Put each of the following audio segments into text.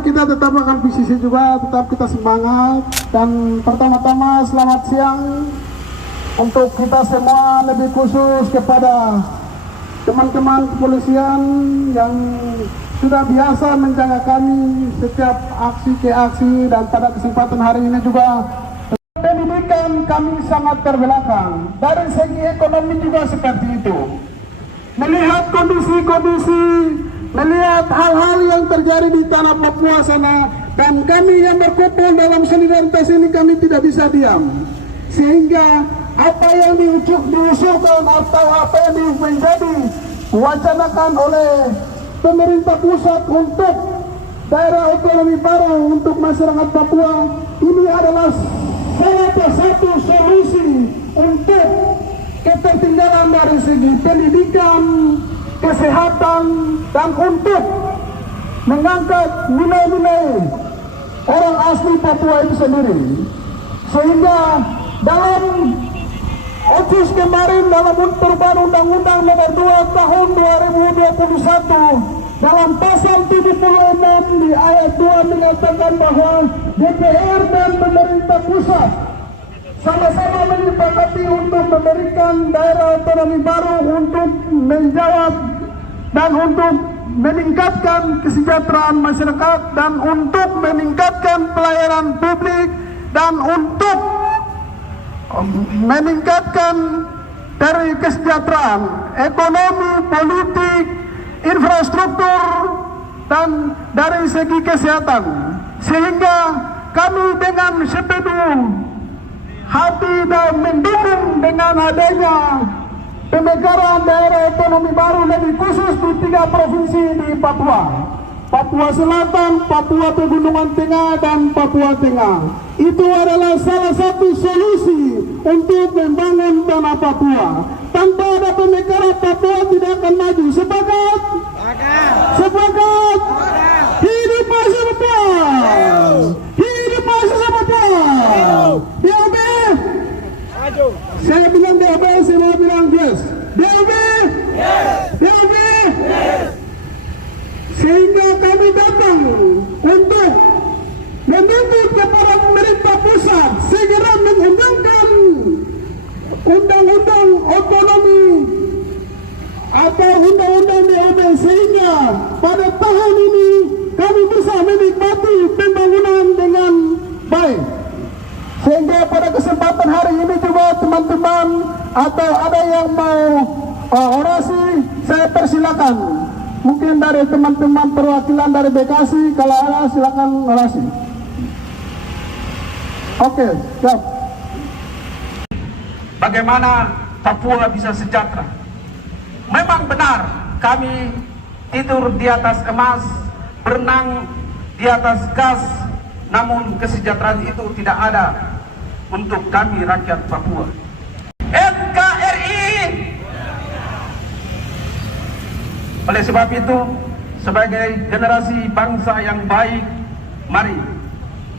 kita tetap akan PCC juga, tetap kita semangat. Dan pertama-tama selamat siang untuk kita semua, lebih khusus kepada teman-teman kepolisian yang sudah biasa menjaga kami setiap aksi ke aksi. Dan pada kesempatan hari ini juga pendidikan kami sangat terbelakang. Dari segi ekonomi juga seperti itu. Melihat kondisi-kondisi, melihat hal-hal yang terjadi di tanah Papua sana, dan kami yang berkumpul dalam solidaritas ini, kami tidak bisa diam. Sehingga apa yang diusulkan atau apa yang menjadi wacanakan oleh pemerintah pusat untuk daerah ekonomi baru untuk masyarakat Papua, ini adalah salah satu solusi untuk ketertinggalan dari segi pendidikan, kesehatan, dan untuk mengangkat nilai-nilai orang asli Papua itu sendiri. Sehingga dalam Otsus kemarin, dalam perubahan Undang-Undang Nomor 2 Tahun 2021, dalam pasal 76 di ayat 2 mengatakan bahwa DPR dan pemerintah pusat sama-sama menyepakati untuk memberikan daerah otonomi baru untuk menjawab dan untuk meningkatkan kesejahteraan masyarakat dan untuk meningkatkan pelayanan publik dan untuk meningkatkan dari kesejahteraan ekonomi, politik, infrastruktur, dan dari segi kesehatan. Sehingga kami dengan sepenuh hati dan mendukung dengan adanya pemekaran daerah otonomi baru, lebih khusus di 3 provinsi di Papua: Papua Selatan, Papua Pegunungan Tengah, dan Papua Tengah. Itu adalah salah satu solusi untuk membangun tanah Papua. Tanpa ada pemekaran, Papua tidak akan maju. Sepakat? Sepakat? Hidup mahasiswa Papua! Hidup mahasiswa Papua! DOB? Saya bilang DOB, saya mau bilang yes. DOB? DOB? Sehingga kami datang untuk menuntut kepada pemerintah pusat segera mengundangkan undang-undang otonomi atau undang-undang DOB, sehingga pada tahun ini kami bisa menikmati pembangunan dengan baik. Sehingga pada kesempatan hari ini juga teman-teman atau ada yang mau orasi, saya persilakan. Mungkin dari teman-teman perwakilan dari Bekasi, kalau ada silakan orasi. Oke, siap. Bagaimana Papua bisa sejahtera? Memang benar, kami tidur di atas emas, berenang di atas gas, namun kesejahteraan itu tidak ada untuk kami rakyat Papua. NKRI. Oleh sebab itu, sebagai generasi bangsa yang baik, mari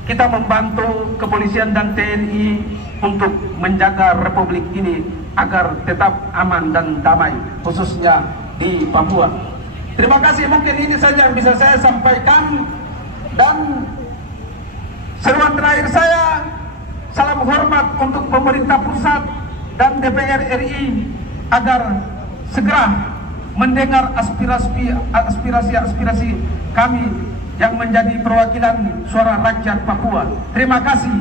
kita membantu kepolisian dan TNI untuk menjaga republik ini agar tetap aman dan damai, khususnya di Papua. Terima kasih, mungkin ini saja yang bisa saya sampaikan. Dan seruan terakhir saya, salam hormat untuk pemerintah pusat dan DPR RI agar segera mendengar aspirasi kami yang menjadi perwakilan suara rakyat Papua. Terima kasih.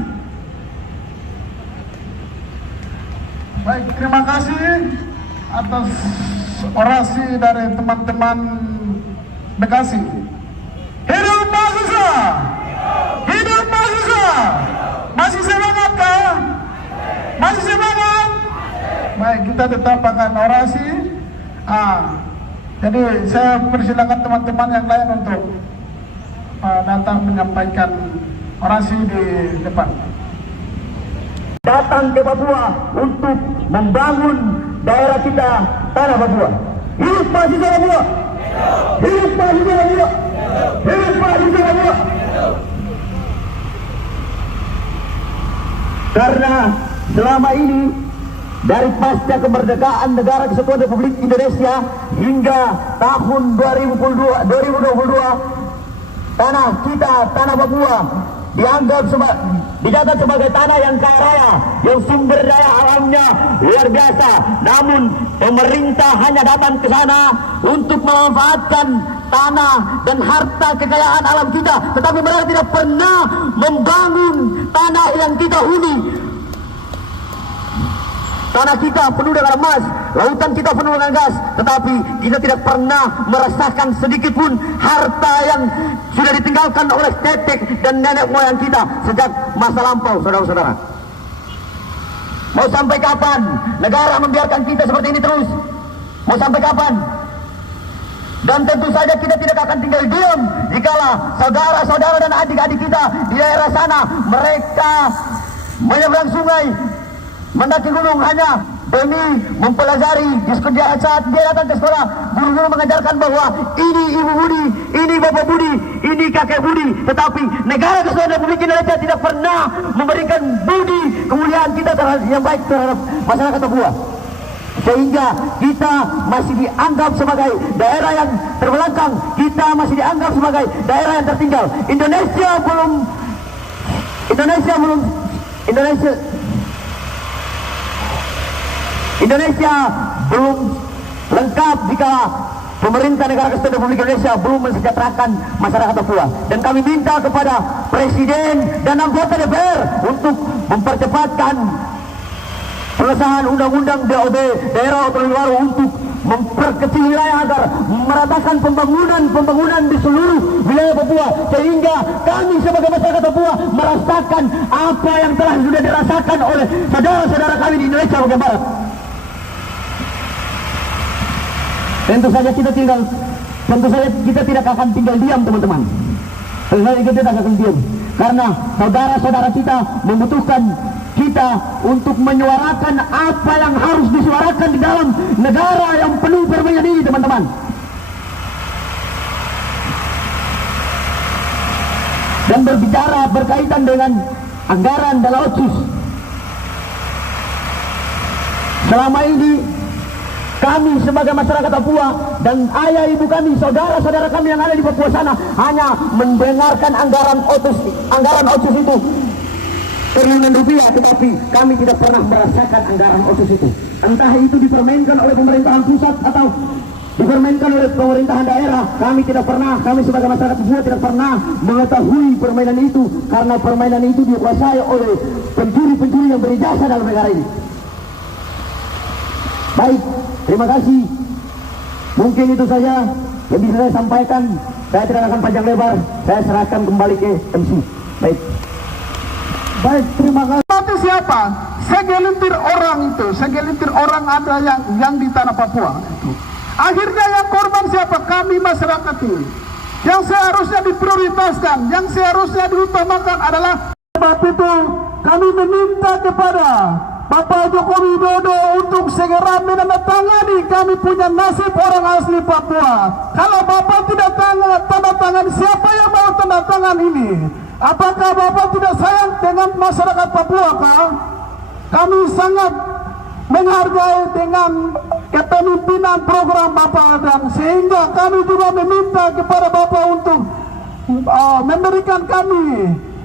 Baik, terima kasih atas orasi dari teman-teman Bekasi. Hidup mahasiswa! Hidup mahasiswa! Masih semangat kah? Masih semangat? Baik, kita tetap akan orasi. Jadi saya persilakan teman-teman yang lain untuk datang menyampaikan orasi di depan. Datang ke Papua untuk membangun daerah kita, tanah Papua. Hidup mahasiswa Papua! Hidup mahasiswa Papua! Hidup mahasiswa Papua! Karena selama ini dari pasca kemerdekaan Negara Kesatuan Republik Indonesia hingga tahun 2022 tanah kita, tanah Papua, dicatat sebagai tanah yang kaya raya, yang sumber daya alamnya luar biasa. Namun pemerintah hanya datang ke sana untuk memanfaatkan tanah dan harta kekayaan alam kita, tetapi mereka tidak pernah membangun tanah yang kita huni. Tanah kita penuh dengan emas, lautan kita penuh dengan gas, tetapi kita tidak pernah merasakan sedikit pun harta yang sudah ditinggalkan oleh tetek dan nenek moyang kita sejak masa lampau, saudara-saudara. Mau sampai kapan negara membiarkan kita seperti ini terus? Mau sampai kapan? Dan tentu saja kita tidak akan tinggal diam jikalau saudara-saudara dan adik-adik kita di daerah sana mereka menyeberang sungai, mendaki gunung hanya demi mempelajari. Di saat dia datang ke sekolah, guru-guru mengajarkan bahwa ini ibu budi, ini bapak budi, ini kakek budi. Tetapi negara kesatuan Republik Indonesia tidak pernah memberikan budi kemuliaan kita yang baik terhadap masyarakat Papua, sehingga kita masih dianggap sebagai daerah yang terbelakang, kita masih dianggap sebagai daerah yang tertinggal. Indonesia belum lengkap jika pemerintah negara kesatuan Republik Indonesia belum mensejahterakan masyarakat Papua. Dan kami minta kepada Presiden dan anggota DPR untuk mempercepatkan pengesahan undang-undang DOB, daerah otonomi baru, untuk memperkecil wilayah agar meratakan pembangunan di seluruh wilayah Papua, sehingga kami sebagai masyarakat Papua merasakan apa yang telah sudah dirasakan oleh saudara-saudara kami di Indonesia bagian barat. Tentu saja kita tidak akan tinggal diam, teman-teman. Tentu saja kita tidak akan diam, karena saudara-saudara kita membutuhkan kita untuk menyuarakan apa yang harus disuarakan di dalam negara yang penuh perbedaan ini, teman-teman. Dan berbicara berkaitan dengan anggaran dan otsus, selama ini kami sebagai masyarakat Papua dan ayah ibu kami, saudara-saudara kami yang ada di Papua sana hanya mendengarkan anggaran otsus itu triliunan rupiah, tetapi kami tidak pernah merasakan anggaran otsus itu. Entah itu dipermainkan oleh pemerintahan pusat atau dipermainkan oleh pemerintahan daerah, kami sebagai masyarakat Papua tidak pernah mengetahui permainan itu, karena permainan itu dikuasai oleh pencuri-pencuri yang berijasa dalam negara ini. Baik, terima kasih. Mungkin itu saja yang bisa saya sampaikan. Saya tidak akan panjang lebar. Saya serahkan kembali ke MC. Baik, terima kasih. Itu siapa? Segelintir orang ada yang di tanah Papua itu. Akhirnya yang korban siapa? Kami masyarakat ini. Yang seharusnya diprioritaskan, yang seharusnya diutamakan adalah sebab itu kami meminta kepada Bapak Joko Widodo untuk segera menandatangani. Kami punya nasib orang asli Papua. Kalau Bapak tidak tanda tangan, siapa yang mau tanda tangan ini? Apakah Bapak tidak sayang dengan masyarakat Papua kah? Kami sangat menghargai dengan kepemimpinan program Bapak, dan sehingga kami juga meminta kepada Bapak untuk memberikan kami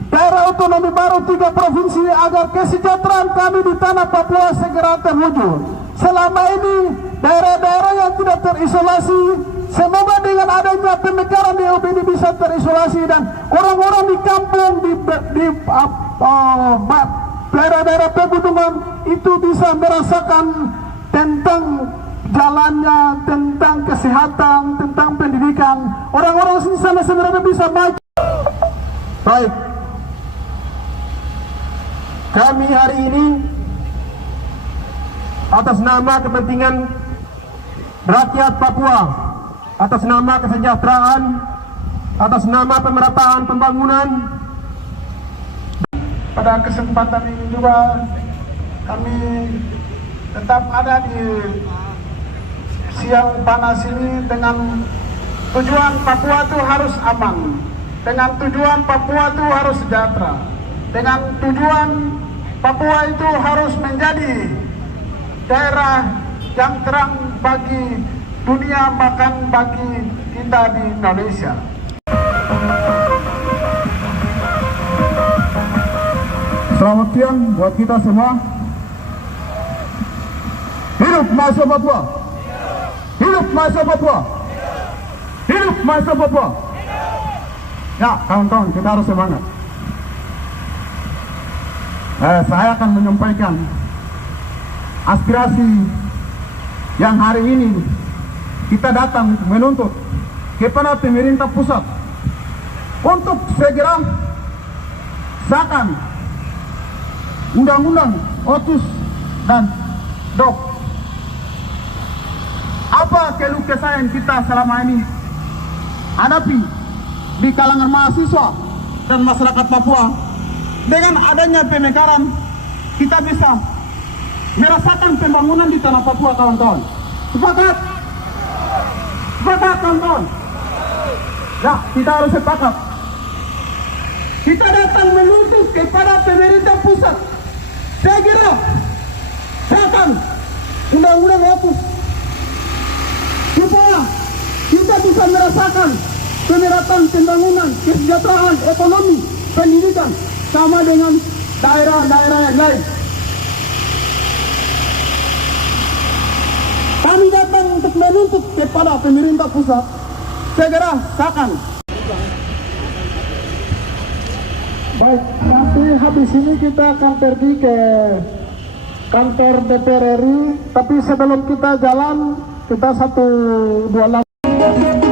daerah otonomi baru 3 provinsi agar kesejahteraan kami di tanah Papua segera terwujud. Selama ini daerah-daerah yang tidak terisolasi, semoga dengan adanya pemekaran DOB ini bisa terisolasi, dan orang-orang di kampung di daerah-daerah pegunungan itu bisa merasakan tentang jalannya, tentang kesehatan, tentang pendidikan. Orang-orang di sana sebenarnya bisa maju. Baik, kami hari ini atas nama kepentingan rakyat Papua, atas nama kesejahteraan, atas nama pemerataan pembangunan, pada kesempatan ini juga kami tetap ada di siang panas ini dengan tujuan Papua itu harus aman, dengan tujuan Papua itu harus sejahtera, dengan tujuan Papua itu harus menjadi daerah yang terang bagi dunia, bahkan bagi kita di Indonesia. Selamat siang buat kita semua. Hidup mahasiswa Papua. Hidup mahasiswa Papua. Hidup mahasiswa Papua. Ya, kawan-kawan, kita harus semangat. Saya akan menyampaikan aspirasi yang hari ini kita datang menuntut kepada pemerintah pusat untuk segera sahkan undang-undang OTUS dan DOP. Apa keluh kesah yang kita selama ini hadapi di kalangan mahasiswa dan masyarakat Papua? Dengan adanya pemekaran, kita bisa merasakan pembangunan di tanah Papua, kawan-kawan. Sepakat? Sepakat, kawan-kawan? Ya, kita harus sepakat. Kita datang menuntut kepada pemerintah pusat segera sahkan undang-undang OTUS supaya kita bisa merasakan pemerataan pembangunan, kesejahteraan ekonomi, pendidikan sama dengan daerah-daerah yang lain. Kami datang untuk menuntut kepada pemerintah pusat segera sahkan. Baik, nanti habis ini kita akan pergi ke kantor DPR RI, tapi sebelum kita jalan, kita 1-2 langkah.